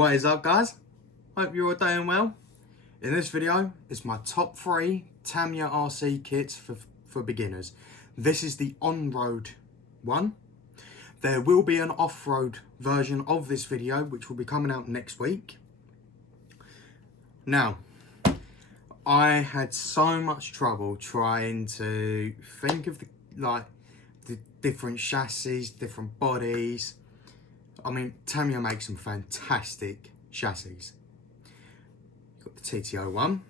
What is up, guys? Hope you're all doing well. In this video, it's my top 3 Tamiya RC kits for beginners. This is the on-road one. There will be an off-road version of this video, which will be coming out next week. Now, I had so much trouble trying to think of the different chassis, different bodies. I mean, Tamiya makes some fantastic chassis. You've got the TTO one,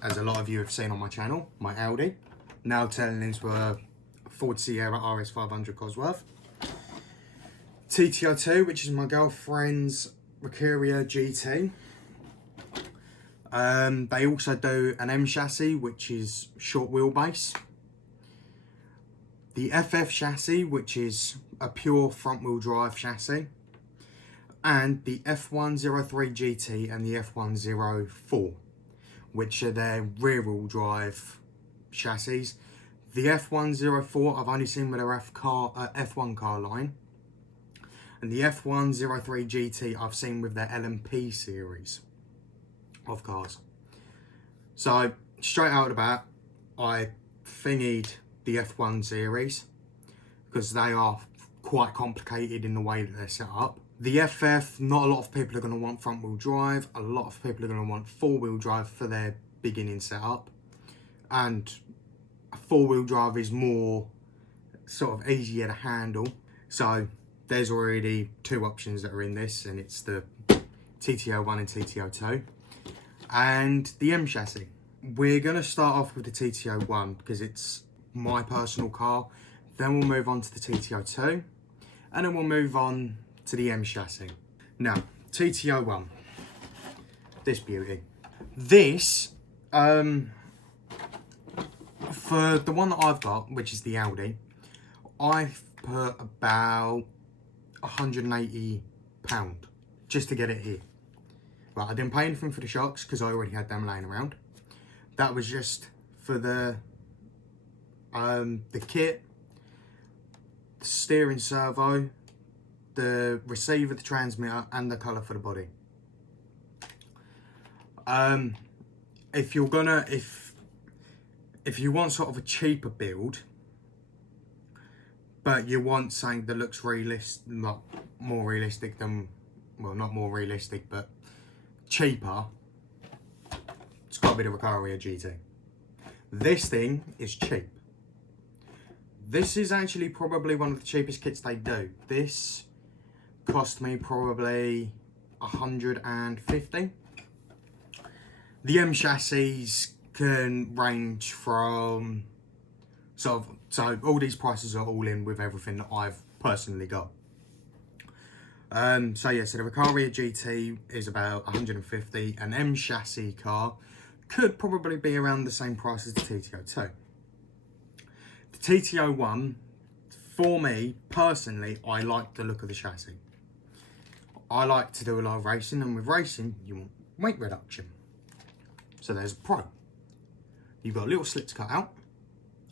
as a lot of you have seen on my channel, my Audi. Now turning into a Ford Sierra RS500 Cosworth. TTO2, which is my girlfriend's Mercuria GT. They also do an M chassis, which is short wheelbase. The FF chassis, which is a pure front wheel drive chassis. And the F103 GT and the F104, which are their rear wheel drive chassis. The F104 I've only seen with their F1 car line. And the F103 GT I've seen with their LMP series of cars. So straight out of the bat, I thingied the F1 series because they are quite complicated in the way that they're set up. The FF, not a lot of people are going to want front wheel drive. A lot of people are going to want four wheel drive for their beginning setup. And four wheel drive is more sort of easier to handle. So there's already 2 options that are in this, and it's the TTO1 and TTO2. And the M chassis. We're going to start off with the TTO1 because it's my personal car. Then we'll move on to the TTO2. And then we'll move on to the M chassis. Now, TTO1. This beauty. This, for the one that I've got, which is the Audi, I've put about £180 just to get it here. Well, I didn't pay anything for the shocks because I already had them laying around. That was just for the kit, the steering servo, the receiver, the transmitter, and the colour for the body. If you want sort of a cheaper build, but you want something that looks realistic, not more realistic than, well, not more realistic, but cheaper, it's got to be the Mercuria GT. This thing is cheap. This is actually probably one of the cheapest kits they do. This cost me probably 150. The M chassis can range from so all these prices are all in with everything that I've personally got. So the Mercuria GT is about 150. An M chassis car could probably be around the same price as the TTO2. The TTO1, for me personally, I like the look of the chassis. I like to do a lot of racing, and with racing, you want weight reduction. So there's a pro. You've got little slits cut out,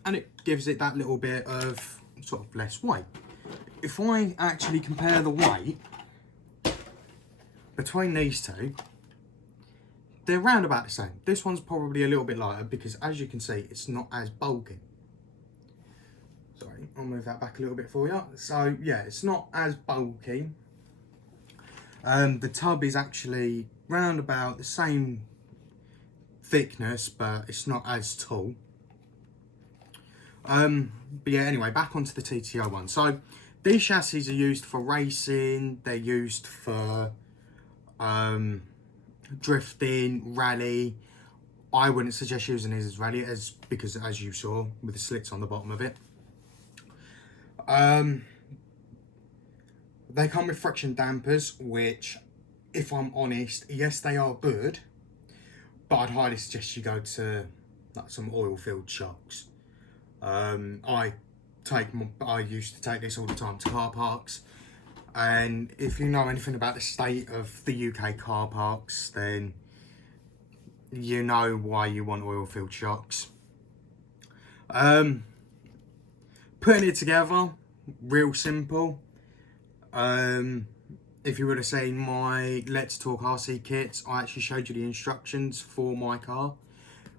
and it gives it that little bit of sort of less weight. If I actually compare the weight between these two, they're around about the same. This one's probably a little bit lighter because, as you can see, it's not as bulky. Sorry, I'll move that back a little bit for you. So yeah, it's not as bulky. The tub is actually round about the same thickness, but it's not as tall. But yeah, anyway, back onto the TTO one. So these chassis are used for racing. They're used for drifting, rally. I wouldn't suggest using these as rally, because as you saw with the slits on the bottom of it. They come with friction dampers, which, if I'm honest, yes, they are good, but I'd highly suggest you go to like some oil-filled shocks. I used to take this all the time to car parks, and if you know anything about the state of the UK car parks, then you know why you want oil-filled shocks. Putting it together, real simple. if you would have seen my Let's Talk RC kits, I actually showed you the instructions for my car.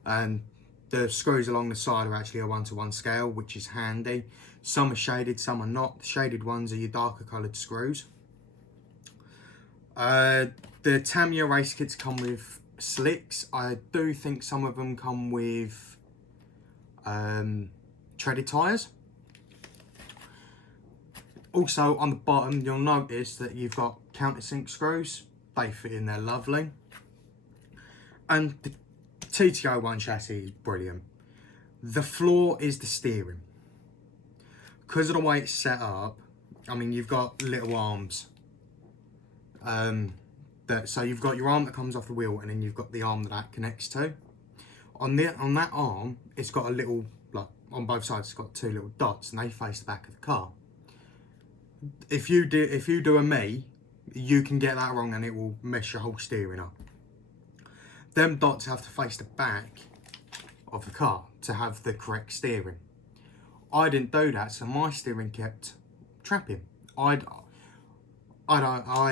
And the screws along the side are actually a 1:1 scale, which is handy. Some are shaded, some are not. The shaded ones are your darker coloured screws. The Tamiya race kits come with slicks. I do think some of them come with treaded tyres. Also on the bottom you'll notice that you've got countersink screws. They fit in there lovely. And the TTO1 chassis is brilliant. The floor is the steering. Because of the way it's set up, I mean, you've got little arms. So you've got your arm that comes off the wheel, and then you've got the arm that connects to. On that arm, it's got a little, like on both sides, it's got two little dots, and they face the back of the car. If you do a me, you can get that wrong, and it will mess your whole steering up. Them dots have to face the back of the car to have the correct steering. I didn't do that, so my steering kept trapping. I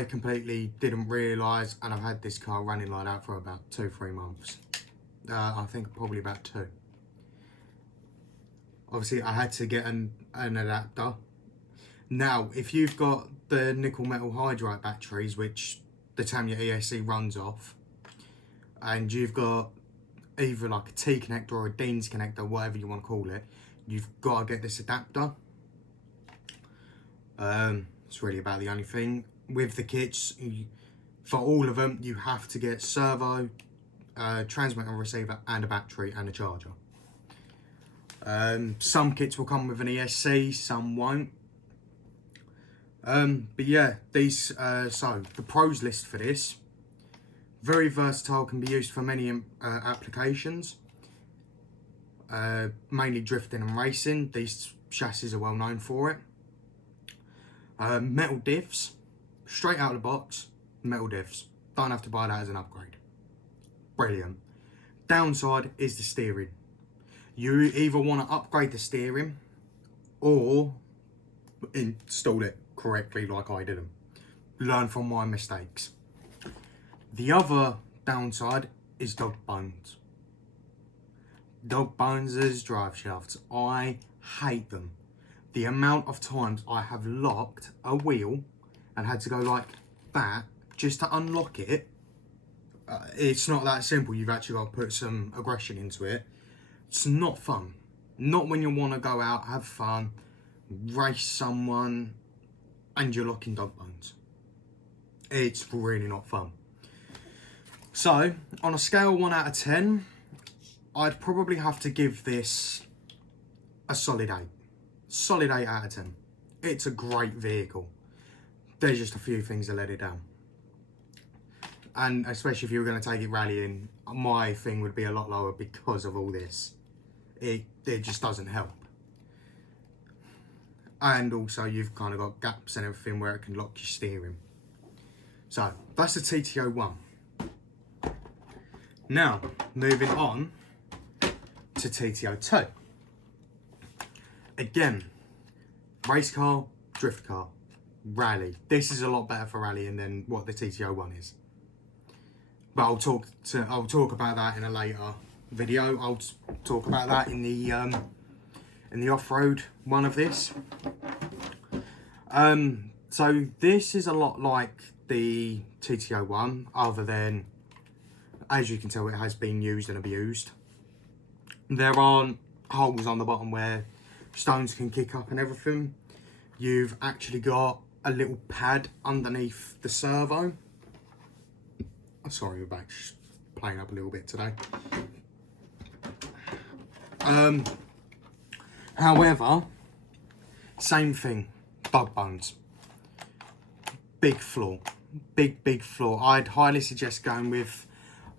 completely didn't realise, and I've had this car running like that for about 2-3 months. I think probably about 2. Obviously, I had to get an adapter. Now, if you've got the nickel metal hydride batteries, which the Tamiya ESC runs off, and you've got either like a T connector or a Dean's connector, whatever you want to call it, you've got to get this adapter. It's really about the only thing. With the kits, for all of them, you have to get servo, transmitter and receiver, and a battery and a charger. Some kits will come with an ESC, some won't. But yeah, these, so the pros list for this, very versatile, can be used for many applications, mainly drifting and racing. These chassis are well known for it. Metal diffs, straight out of the box, metal diffs. Don't have to buy that as an upgrade. Brilliant. Downside is the steering. You either want to upgrade the steering or install it correctly like I did. Learn from my mistakes. The other downside is dog bones. Dog bones as drive shafts. I hate them. The amount of times I have locked a wheel and had to go like that just to unlock it. It's not that simple. You've actually got to put some aggression into it. It's not fun. Not when you want to go out, have fun, race someone, and you're locking dog bones. It's really not fun. So, on a scale 1 out of 10, I'd probably have to give this a solid 8. Solid 8 out of 10. It's a great vehicle. There's just a few things that let it down. And especially if you were going to take it rallying, my thing would be a lot lower because of all this. It just doesn't help. And also you've kind of got gaps and everything where it can lock your steering. So, that's the TTO1. Now, moving on to TTO2. Again, race car, drift car, rally. This is a lot better for rallying than what the TTO1 is. But I'll talk about that in a later video. I'll talk about that in the off-road one of this. So this is a lot like the TTO1, other than, as you can tell, it has been used and abused. There aren't holes on the bottom where stones can kick up and everything. You've actually got a little pad underneath the servo. Sorry, my back's playing up a little bit today. However, same thing, dog bones. Big flaw. Big flaw. I'd highly suggest going with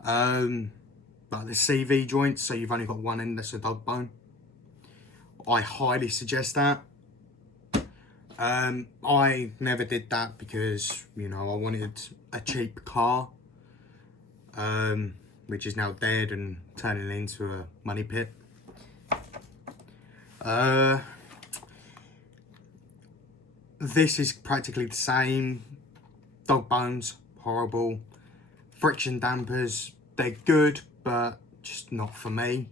like the CV joints, so you've only got one end that's a dog bone. I highly suggest that. I never did that because, you know, I wanted a cheap car, which is now dead and turning into a money pit. This is practically the same. Dog bones, horrible. Friction dampers, they're good, but just not for me.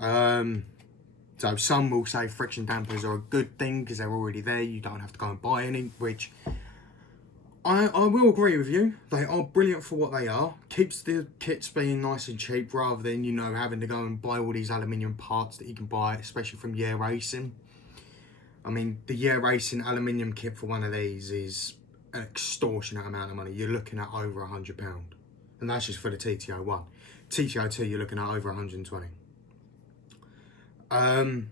So some will say friction dampers are a good thing because they're already there. You don't have to go and buy any, which I will agree with you. They are brilliant for what they are. Keeps the kits being nice and cheap rather than, you know, having to go and buy all these aluminium parts that you can buy, especially from Yeah Racing. I mean, the Yeah Racing aluminium kit for one of these is an extortionate amount of money. You're looking at over £100, and that's just for the TTO1. TTO2, you're looking at over 120. A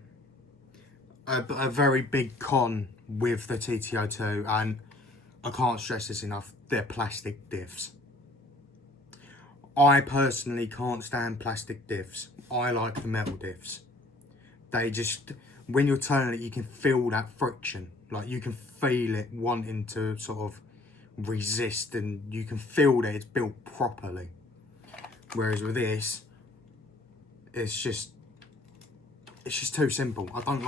very big con with the TTO2, and I can't stress this enough, they're plastic diffs. I personally can't stand plastic diffs. I like the metal diffs. They just, when you're turning it, you can feel that friction. Like, you can feel it wanting to sort of resist, and you can feel that it's built properly. Whereas with this, it's just too simple. I don't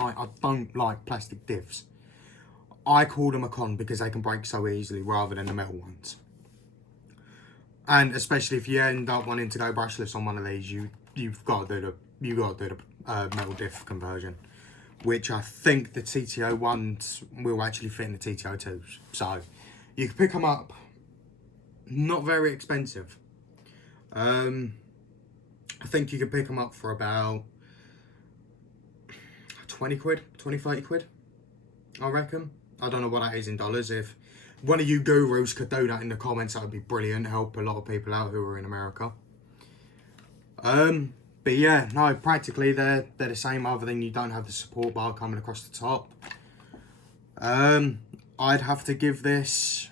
like plastic diffs. I call them a con because they can break so easily rather than the metal ones. And especially if you end up wanting to go brushless on one of these, you've got to do the metal diff conversion, which I think the TTO ones will actually fit in the TTO 2s. So you can pick them up, not very expensive. I think you can pick them up for about 20 quid, 20, 30 quid, I reckon. I don't know what that is in dollars. If one of you gurus could do that in the comments, that would be brilliant. Help a lot of people out who are in America. But yeah, no, practically they're the same, other than you don't have the support bar coming across the top. I'd have to give this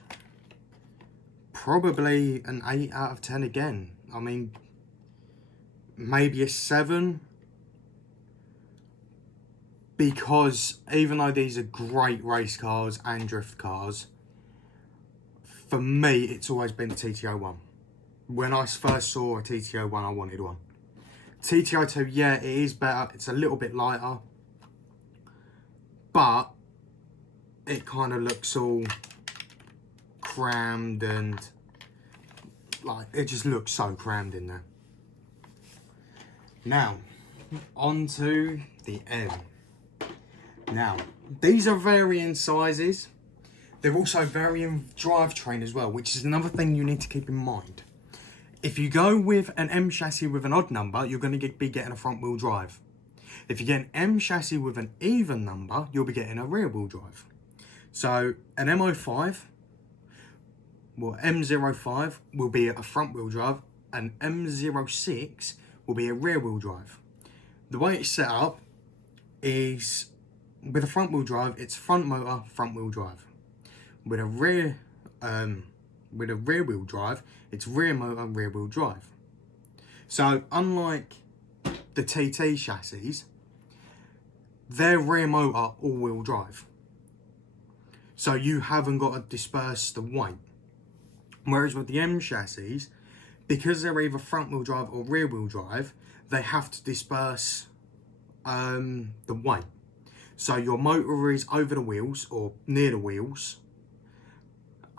probably an 8 out of 10 again. I mean, maybe a 7. Because even though these are great race cars and drift cars, for me, it's always been the TTO1. When I first saw a TTO1, I wanted one. TTO2, yeah, it is better. It's a little bit lighter. But it kind of looks all crammed, and like, it just looks so crammed in there. Now, on to the M. Now, these are varying sizes. They're also varying drivetrain as well, which is another thing you need to keep in mind. If you go with an M chassis with an odd number, you're going to be getting a front wheel drive. If you get an M chassis with an even number, you'll be getting a rear wheel drive. So an M05, well, M05 will be a front wheel drive, and M06 will be a rear wheel drive. The way it's set up is, with a front wheel drive, it's front motor, front wheel drive. With a rear wheel drive, it's rear motor, rear wheel drive. So unlike the TT chassis, their rear motor all wheel drive. So you haven't got to disperse the weight. Whereas with the M chassis, because they're either front wheel drive or rear wheel drive, they have to disperse the weight. So your motor is over the wheels or near the wheels,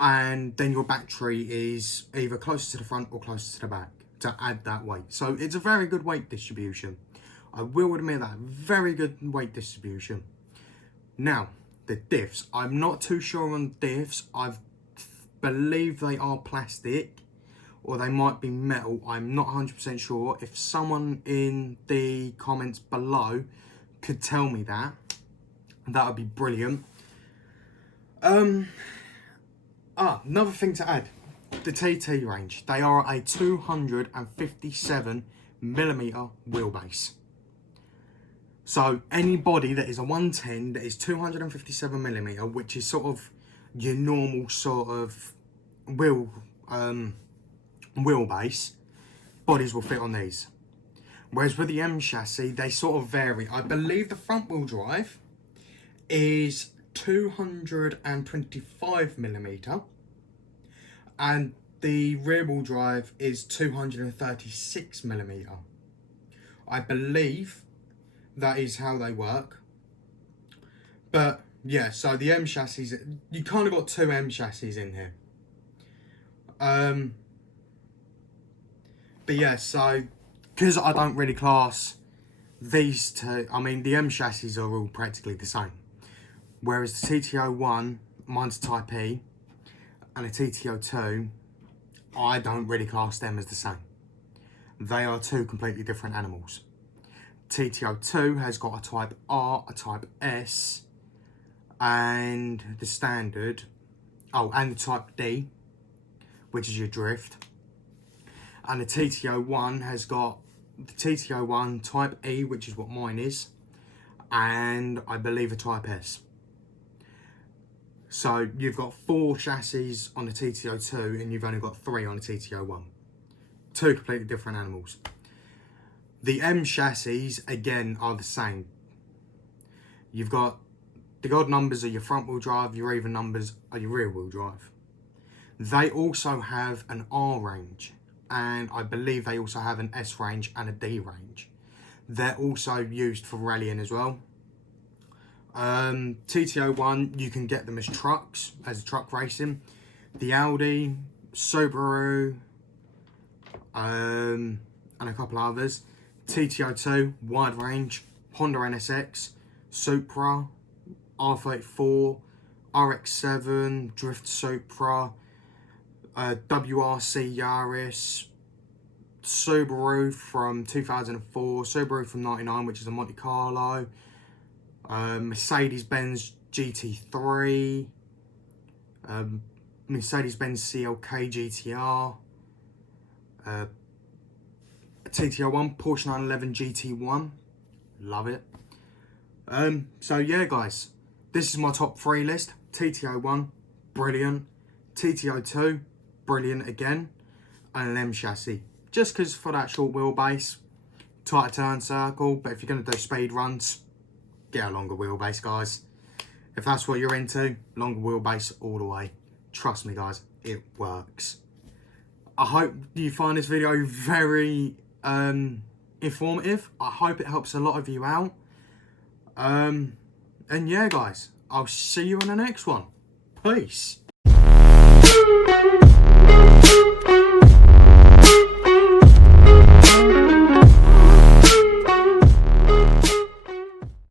and then your battery is either closer to the front or closer to the back to add that weight. So it's a very good weight distribution. I will admit that, very good weight distribution. Now, the diffs. I'm not too sure on diffs. I believe they are plastic, or they might be metal. I'm not 100% sure. If someone in the comments below could tell me that, that would be brilliant. Another thing to add, the TT range. They are a 257mm wheelbase. So anybody that is a 110 that is 257mm, which is sort of your normal sort of wheelbase, bodies will fit on these. Whereas with the M chassis, they sort of vary. I believe the front wheel drive is 225mm, and the rear wheel drive is 236mm. I believe that is how they work, but yeah, so the M chassis, you kind of got two M chassis in here. But yeah, so because I don't really class these two, I mean the M chassis are all practically the same. Whereas the TTO1, mine's Type E, and a TTO2, I don't really class them as the same. They are two completely different animals. TTO2 has got a Type R, a Type S, and the standard, and the Type D, which is your drift. And the TTO1 has got the TTO1 Type E, which is what mine is, and I believe a Type S. So you've got 4 chassis on the TTO2 and you've only got 3 on the TTO1. Two completely different animals. The M chassis, again, are the same. You've got the odd numbers are your front wheel drive, your even numbers are your rear wheel drive. They also have an R range, and I believe they also have an S range and a D range. They're also used for rallying as well. TTO1, you can get them as trucks, as truck racing. The Audi, Subaru, and a couple others. TTO2, wide range, Honda NSX, Supra, R34, RX7, Drift Supra, WRC Yaris, Subaru from 2004, Subaru from 99, which is a Monte Carlo, Mercedes-Benz GT3, Mercedes-Benz CLK GTR, TTO1, Porsche 911 GT1, love it. So yeah guys, this is my top 3 list. TTO1, brilliant. TTO2, brilliant again. And an M chassis, just because for that short wheelbase, tighter turn circle, but if you're going to do speed runs, get a longer wheelbase, guys. If that's what you're into, longer wheelbase all the way. Trust me, guys, it works. I hope you find this video very informative. I hope it helps a lot of you out. And yeah, guys, I'll see you in the next one. Peace.